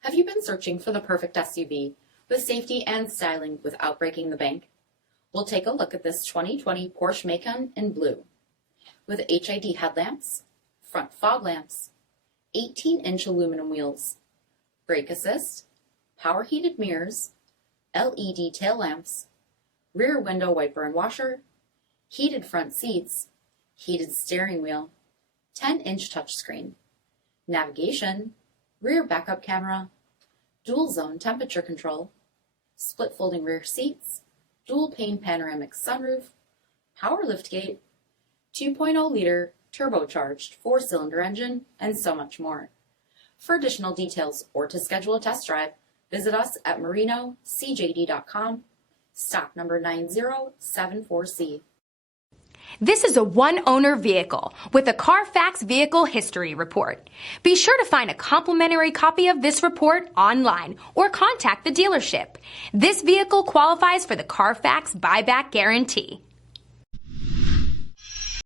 Have you been searching for the perfect SUV with safety and styling without breaking the bank? We'll take a look at this 2020 Porsche Macan in blue. With HID headlamps, front fog lamps, 18-inch aluminum wheels, brake assist, power heated mirrors, LED tail lamps, rear window wiper and washer, heated front seats, heated steering wheel, 10-inch touchscreen, navigation, rear backup camera, dual zone temperature control, split folding rear seats, dual-pane panoramic sunroof, power liftgate, 2.0-liter turbocharged 4-cylinder engine, and so much more. For additional details or to schedule a test drive, visit us at marinocjd.com, stock number 9074C. This is a one-owner vehicle with a CARFAX vehicle history report. Be sure to find a complimentary copy of this report online or contact the dealership. This vehicle qualifies for the CARFAX buyback guarantee.